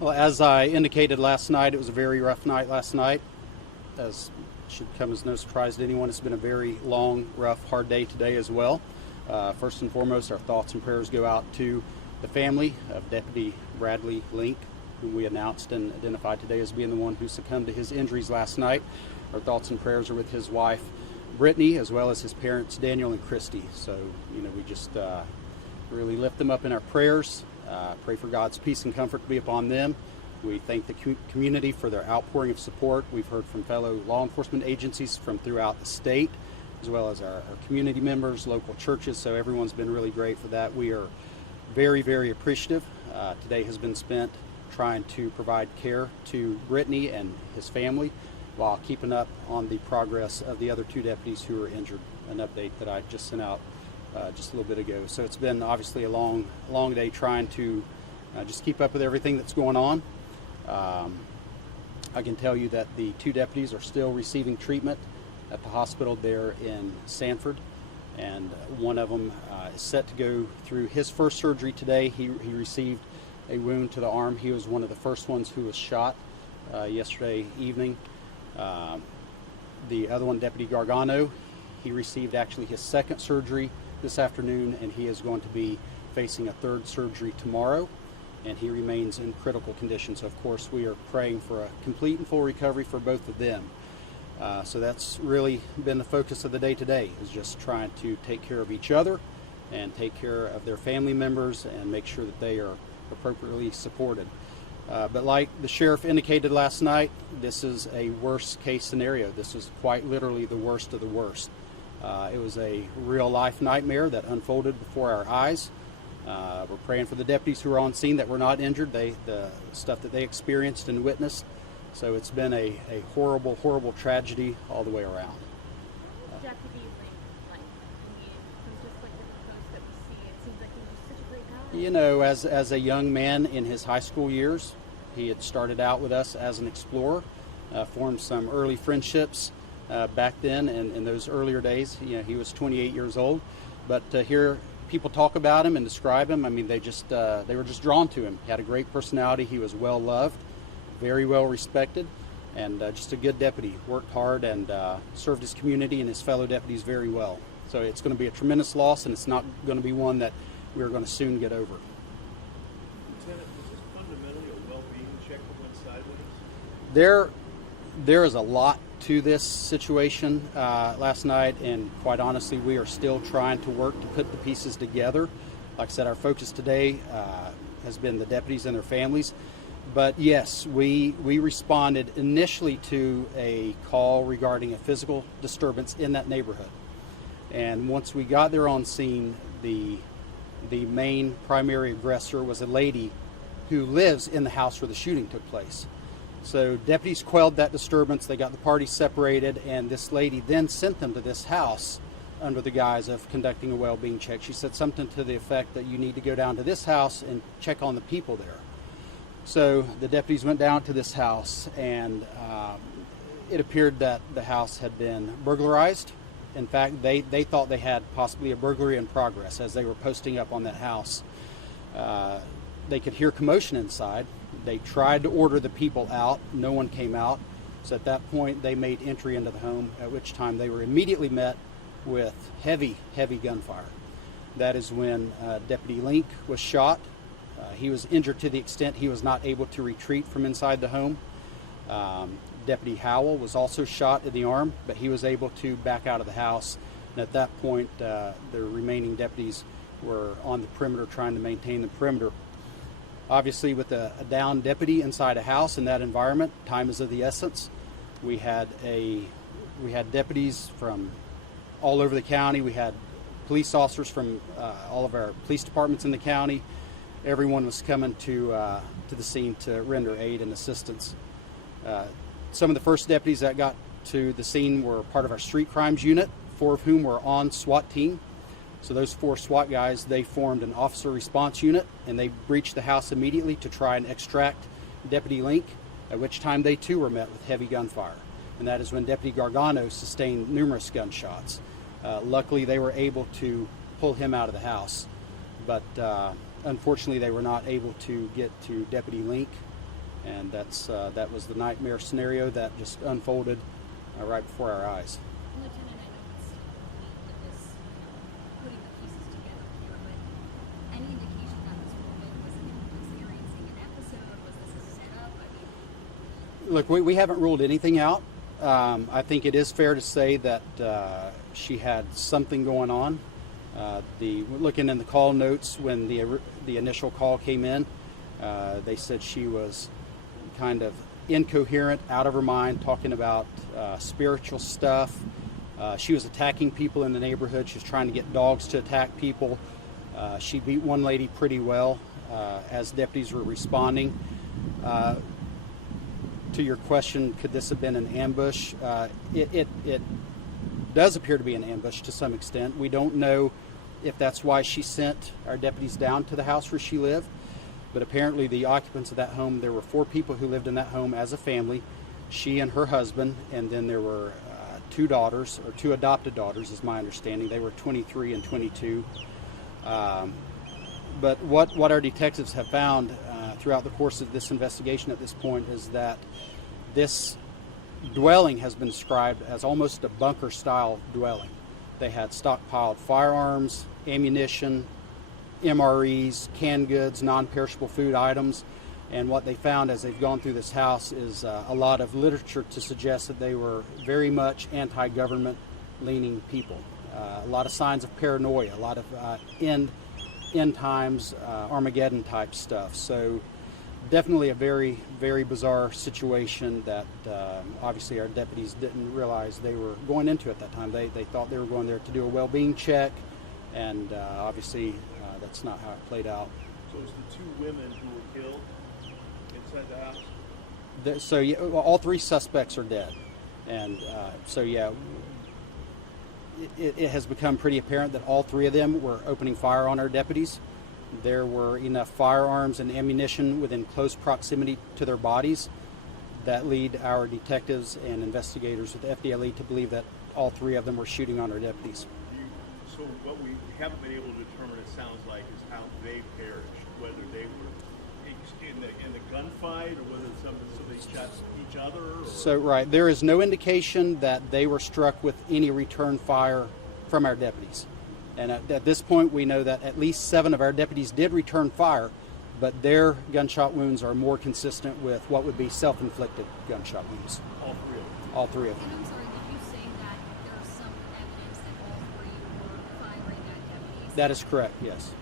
Well, as I indicated last night, it was a very rough night last night. As should come as no surprise to anyone, it's been a very long, rough, hard day today as well. First and foremost, our thoughts and prayers go out to the family of Deputy Bradley Link, whom we announced and identified today as being the one who succumbed to his injuries last night. Our thoughts and prayers are with his wife, Brittany, as well as his parents, Daniel and Christy. So, we just really lift them up in our prayers. Pray for God's peace and comfort to be upon them. We thank the community for their outpouring of support. We've heard from fellow law enforcement agencies from throughout the state, as well as our community members, local churches. So everyone's been really great for that. We are very, very appreciative. Today has been spent trying to provide care to Brittany and his family while keeping up on the progress of the other two deputies who were injured, an update that I just sent out just a little bit ago. So it's been obviously a long day trying to just keep up with everything that's going on. I can tell you that the two deputies are still receiving treatment at the hospital there in Sanford, and one of them is set to go through his first surgery today. He received a wound to the arm. He was one of the first ones who was shot yesterday evening. The other one, Deputy Gargano, he received actually his second surgery this afternoon, and he is going to be facing a third surgery tomorrow, and he remains in critical condition. So of course we are praying for a complete and full recovery for both of them. So that's really been the focus of the day today, is just trying to take care of each other and take care of their family members and make sure that they are appropriately supported. But like the sheriff indicated last night, this is a worst case scenario. This is quite literally the worst of the worst. It was a real life nightmare that unfolded before our eyes. We're praying for the deputies who are on scene that were not injured, the stuff that they experienced and witnessed. So it's been a horrible, horrible tragedy all the way around. Deputy Link, just like the post that we see, it seems like he was such a great guy. As a young man in his high school years, he had started out with us as an explorer, formed some early friendships back then in those earlier days. He was 28 years old, but hear people talk about him and describe him. I mean, they were just drawn to him. He had a great personality. He was well loved, very well respected, and just a good deputy. Worked hard and served his community and his fellow deputies very well. So it's going to be a tremendous loss, and it's not going to be one that we're going to soon get over. Lieutenant, is this fundamentally a well-being check that went sideways? There is a lot to this situation last night, and quite honestly, we are still trying to work to put the pieces together. Like I said, our focus today has been the deputies and their families. But yes, we responded initially to a call regarding a physical disturbance in that neighborhood. And once we got there on scene, the main primary aggressor was a lady who lives in the house where the shooting took place. So deputies quelled that disturbance. They got the parties separated, and this lady then sent them to this house under the guise of conducting a well-being check. She said something to the effect that you need to go down to this house and check on the people there. So the deputies went down to this house, and it appeared that the house had been burglarized. In fact, they thought they had possibly a burglary in progress as they were posting up on that house. They could hear commotion inside. They tried to order the people out. No one came out. So at that point, they made entry into the home, at which time they were immediately met with heavy, heavy gunfire. That is when Deputy Link was shot. He was injured to the extent he was not able to retreat from inside the home. Deputy Howell was also shot in the arm, but he was able to back out of the house. And at that point, the remaining deputies were on the perimeter trying to maintain the perimeter. Obviously, with a downed deputy inside a house in that environment, time is of the essence. We had deputies from all over the county. We had police officers from all of our police departments in the county. Everyone was coming to the scene to render aid and assistance. Some of the first deputies that got to the scene were part of our street crimes unit, 4 of whom were on SWAT team. So those 4 SWAT guys, they formed an officer response unit, and they breached the house immediately to try and extract Deputy Link, at which time they too were met with heavy gunfire. And that is when Deputy Gargano sustained numerous gunshots. Luckily, they were able to pull him out of the house, but unfortunately, they were not able to get to Deputy Link. And that was the nightmare scenario that just unfolded right before our eyes. Lieutenant, I know it's still early with this, putting the pieces together here, but any indication that this woman was experiencing an episode? Was this a setup? I mean, Look, we haven't ruled anything out. I think it is fair to say that she had something going on. Looking in the call notes when the initial call came in, they said she was kind of incoherent, out of her mind, talking about spiritual stuff. She was attacking people in the neighborhood. She was trying to get dogs to attack people. She beat one lady pretty well as deputies were responding. To your question, could this have been an ambush? It does appear to be an ambush to some extent. We don't know if that's why she sent our deputies down to the house where she lived, but apparently the occupants of that home, there were 4 people who lived in that home as a family, she and her husband, and then there were 2 daughters, or 2 adopted daughters is my understanding. They were 23 and 22. But what our detectives have found throughout the course of this investigation at this point is that this dwelling has been described as almost a bunker-style dwelling. They had stockpiled firearms, ammunition, MREs, canned goods, non-perishable food items, and what they found as they've gone through this house is a lot of literature to suggest that they were very much anti-government leaning people. A lot of signs of paranoia, a lot of end times, Armageddon type stuff. So definitely a very, very bizarre situation that obviously our deputies didn't realize they were going into at that time. They thought they were going there to do a well-being check, and obviously that's not how it played out. So it was the 2 women who were killed inside the house? So yeah, all 3 suspects are dead, and so yeah, it has become pretty apparent that all 3 of them were opening fire on our deputies. There were enough firearms and ammunition within close proximity to their bodies that lead our detectives and investigators with the FDLE to believe that all 3 of them were shooting on our deputies. So what we haven't been able to determine, it sounds like, is how they perished, whether they were in the gunfight or whether somebody shot each other. Or... So right, there is no indication that they were struck with any return fire from our deputies. And at this point, we know that at least 7 of our deputies did return fire, but their gunshot wounds are more consistent with what would be self-inflicted gunshot wounds. All 3 of them? All 3 of them. and I'm sorry, did you say that there's some evidence that all 3 were firing at deputies? That is correct, yes.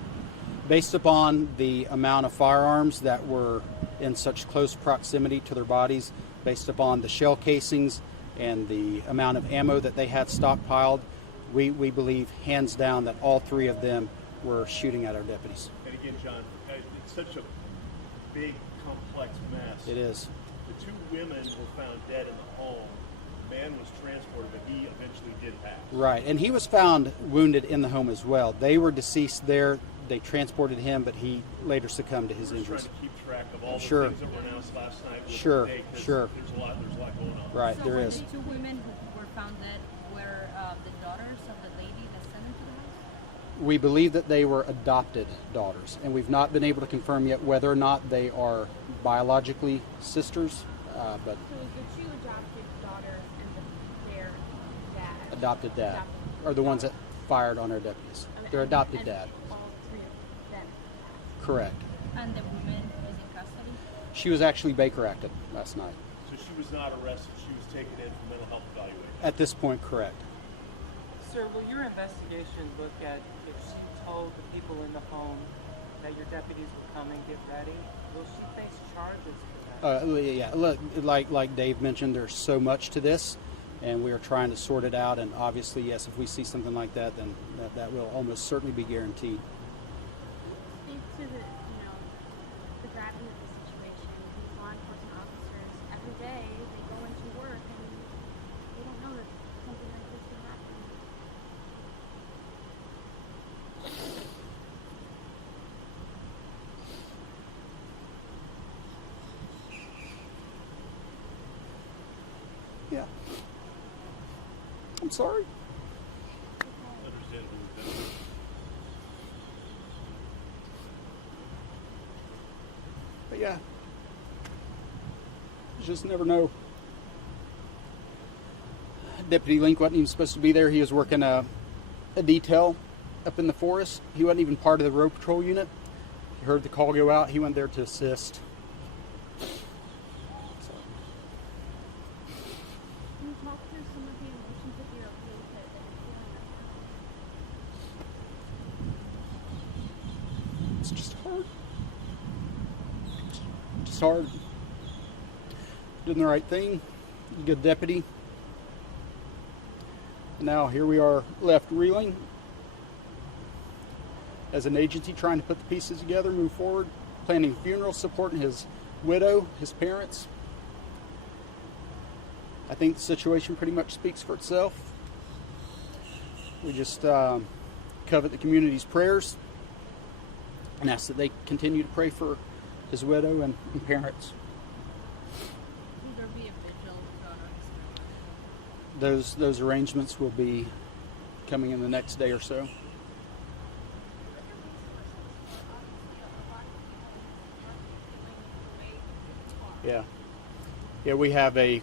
Based upon the amount of firearms that were in such close proximity to their bodies, based upon the shell casings and the amount of ammo that they had stockpiled, we believe hands down that all 3 of them were shooting at our deputies. And again, John, it's such a big, complex mess. It is. The 2 women were found dead in the home. The man was transported, but he eventually did pass. Right, and he was found wounded in the home as well. They were deceased there. They transported him, but he later succumbed to his We're just injuries. trying to keep track of all the Sure. things that were announced last night. with Sure, the day, 'cause sure. There's a lot going on. Right, So there were is. the 2 women who were found dead were the daughters of the lady that sent into the house? We believe that they were adopted daughters, and we've not been able to confirm yet whether or not they are biologically sisters, but So the 2 adopted daughters and their dad. adopted dad are the ones that fired on our deputies. Their adopted and dad. All 3 of them. Correct. And the woman is in custody? She was actually Baker acted last night. So she was not arrested. She was taken in for mental health evaluation. At this point, correct. Sir, will your investigation look at if she told the people in the home that your deputies would come and get ready? Will she face charges for that? Yeah, look, like Dave mentioned, there's so much to this, and we are trying to sort it out. And obviously, yes, if we see something like that, then that will almost certainly be guaranteed. Speak to the gravity of the situation. These law enforcement officers, every day they go into work and they don't know that something like this can happen. Yeah. I'm sorry. Understandable. But yeah, just never know. Deputy Link wasn't even supposed to be there. He was working a detail up in the forest. He wasn't even part of the road patrol unit. He heard the call go out. He went there to assist. So, Can you talk through some of the emotions of your appeal that you're feeling right now? it's just hard. Just hard. Doing the right thing. Good deputy. Now here we are left reeling as an agency, trying to put the pieces together, move forward, planning a funeral, supporting his widow, his parents. I think the situation pretty much speaks for itself. We just covet the community's prayers and ask that they continue to pray for his widow and parents. Will there be a vigil to honor his memory? Those arrangements will be coming in the next day or so. Yeah, we have a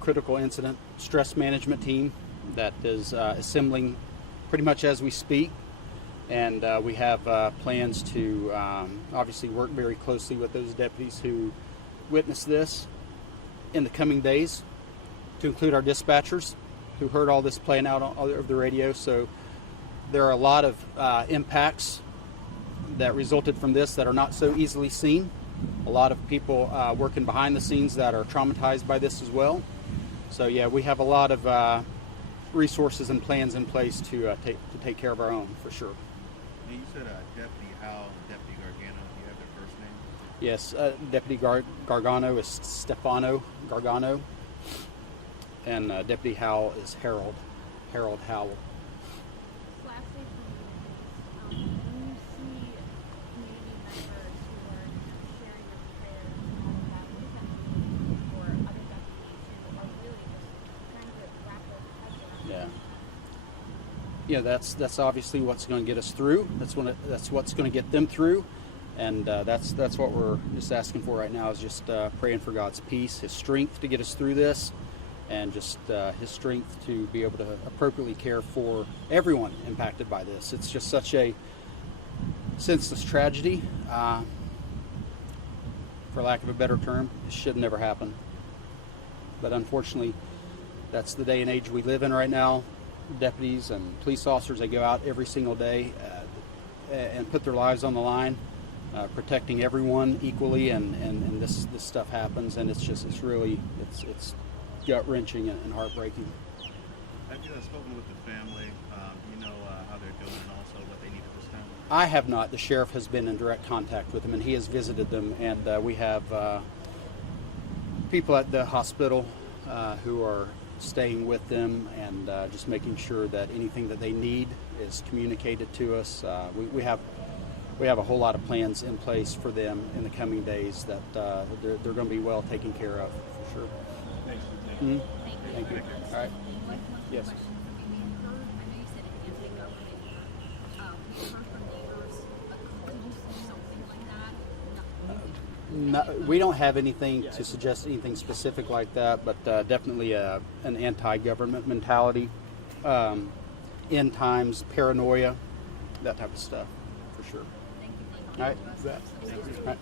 critical incident stress management team that is assembling pretty much as we speak, and we have plans to obviously work very closely with those deputies who witnessed this in the coming days, to include our dispatchers who heard all this playing out over the radio. So there are a lot of impacts that resulted from this that are not so easily seen. A lot of people working behind the scenes that are traumatized by this as well. So yeah, we have a lot of resources and plans in place to take care of our own, for sure. You said Deputy Howell and Deputy Gargano. Do you have their first name? Yes, Deputy Gargano is Stefano Gargano, and Deputy Howell is Harrell Howell. Lastly, from you, when you see community members who are sharing their prayers and all of that, what does that mean for other deputies who are really just trying to wrap their heads around it? Yeah, that's obviously what's going to get us through. That's what's going to get them through, and that's what we're just asking for right now, is just praying for God's peace, His strength to get us through this, and just His strength to be able to appropriately care for everyone impacted by this. It's just such a senseless tragedy, for lack of a better term. It should never happen, but unfortunately, that's the day and age we live in right now. Deputies and police officers, they go out every single day and put their lives on the line, protecting everyone equally, and this stuff happens, and it's gut-wrenching and heartbreaking. Have you spoken with the family? Do you know how they're doing and also what they need at this time? I have not. The sheriff has been in direct contact with them, and he has visited them, and we have people at the hospital who are staying with them and just making sure that anything that they need is communicated to us. We have a whole lot of plans in place for them in the coming days that they're going to be well taken care of, for sure. Thanks. Mhm. Thank you. All right. One Yes. question from me. We heard, I know you said it can't take over anymore. We heard from neighbors a cult or something like that. No, we don't have anything to suggest anything specific like that, but definitely an anti-government mentality, end times, paranoia, that type of stuff, for sure. Thank you. All right. All right.